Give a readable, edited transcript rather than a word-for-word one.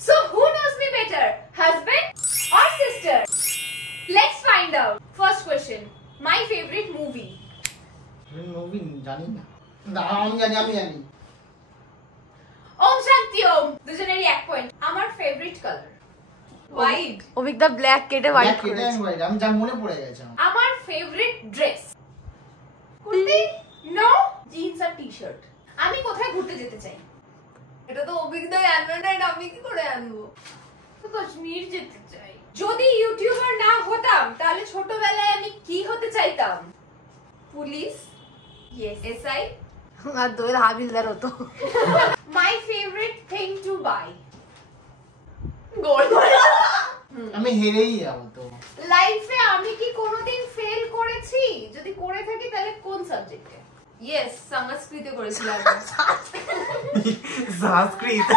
So who knows me better, husband or sister? Let's find out. First question, my favorite movie. Movie জানি না। আমি জানি। Om Shanti Om. দুজনেরই 1 point. আমার favourite colour white. অভিজ্ঞতা black কেটে white করেছে। আমি যা মনে পড়ে গেছে আমার favourite dress kurti, no, jeans আর টি-শার্ট। আমি কোথায় ঘুরতে যেতে চাই? এটা তো অভিজ্ঞতাই আনবে না, এটা আমি কি করে আনবো? তো কাশ্মীর যেতে চাই। যদি ইউটিউবার না হতাম তাহলে ছোটবেলায় আমি কি হতে চাইতাম? পুলিশ, ইয়েস, এসআই, আর দোয়েল হাবিলদার হতো। My favourite thing to buy gold. আমি হেরেই যাবো তো। লাইফে আমি কি কোনোদিন ফেল করেছি? যদি করে থাকি তাহলে কোন সাবজেক্টে? ইয়েস, সংস্কৃতে করেছিলাম। সংস্কৃত